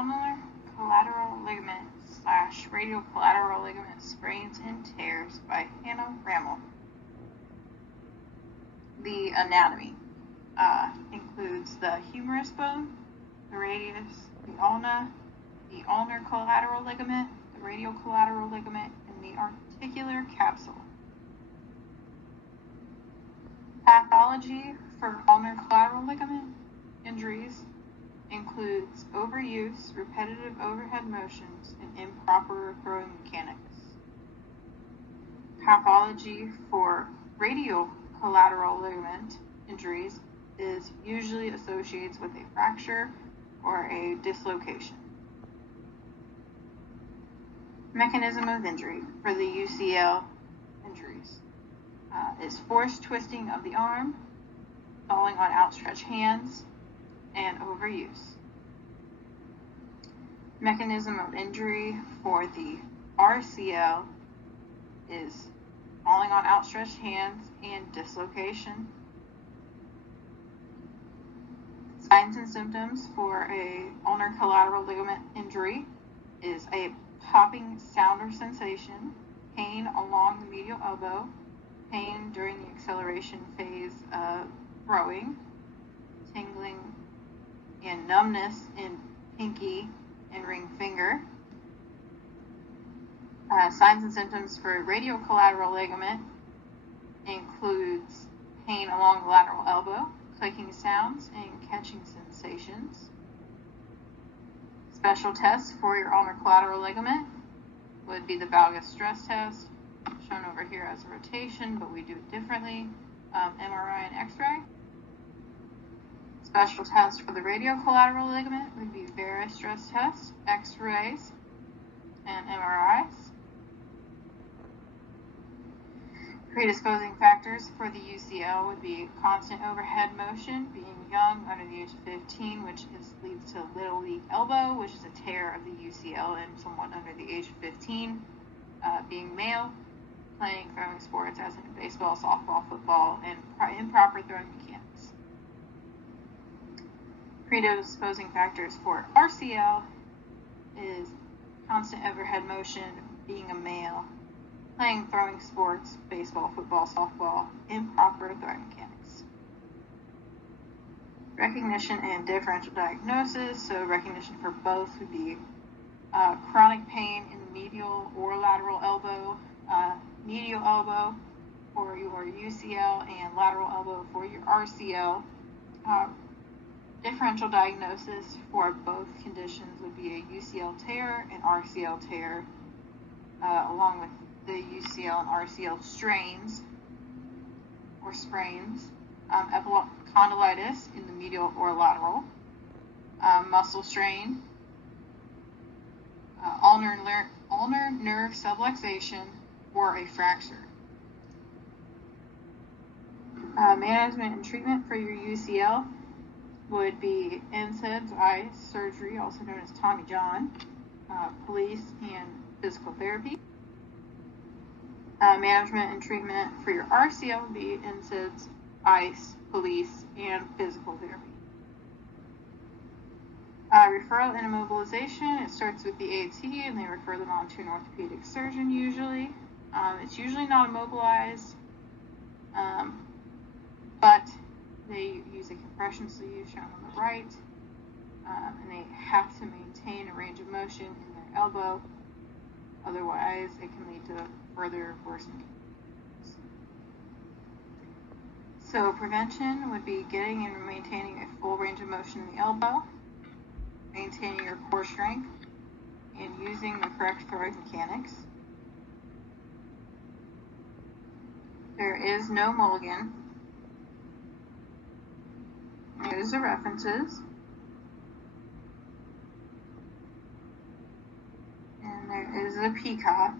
ulnar collateral ligament / radial collateral ligament sprains and tears by Rammel. The anatomy includes the humerus bone, the radius, the ulna, the ulnar collateral ligament, the radial collateral ligament, and the articular capsule. Pathology for ulnar collateral ligament injuries includes overuse, repetitive overhead motions, and improper throwing mechanics. Pathology for radial collateral ligament injuries is usually associated with a fracture or a dislocation. Mechanism of injury for the UCL injuries is forced twisting of the arm, falling on outstretched hands, and overuse. Mechanism of injury for the RCL is falling on outstretched hands and dislocation. Signs and symptoms for a ulnar collateral ligament injury is a popping sound or sensation, pain along the medial elbow, pain during the acceleration phase of throwing, tingling and numbness in pinky and ring finger. Signs and symptoms for radial collateral ligament includes pain along the lateral elbow, clicking sounds, and catching sensations. Special tests for your ulnar collateral ligament would be the valgus stress test, shown over here as a rotation, but we do it differently, MRI and X-ray. Special tests for the radial collateral ligament would be varus stress test, X-rays, and MRIs. Predisposing factors for the UCL would be constant overhead motion, being young, under the age of 15, which leads to little league elbow, which is a tear of the UCL in someone under the age of 15, being male, playing throwing sports as in baseball, softball, football, and improper throwing mechanics. Predisposing factors for RCL is constant overhead motion, being a male, playing throwing sports, baseball, football, softball, improper throwing mechanics. Recognition and differential diagnosis, so recognition for both would be chronic pain in the medial or lateral elbow, medial elbow for your UCL and lateral elbow for your RCL. Differential diagnosis for both conditions would be a UCL tear and RCL tear, along with the UCL and RCL strains or sprains, epicondylitis in the medial or lateral, muscle strain, ulnar nerve subluxation, or a fracture. Management and treatment for your UCL would be NSAIDs, ice, surgery, also known as Tommy John, police, and physical therapy. Management and treatment for your RCL would be NSAIDs, ice, police, and physical therapy. Referral and immobilization, it starts with the AT and they refer them on to an orthopedic surgeon usually. It's usually not immobilized, but they use a compression sleeve shown on the right, and they have to maintain a range of motion in their elbow, otherwise it can lead to further worsening. So prevention would be getting and maintaining a full range of motion in the elbow, maintaining your core strength, and using the correct throwing mechanics. There is no mulligan. Here's the references. And there is a peacock.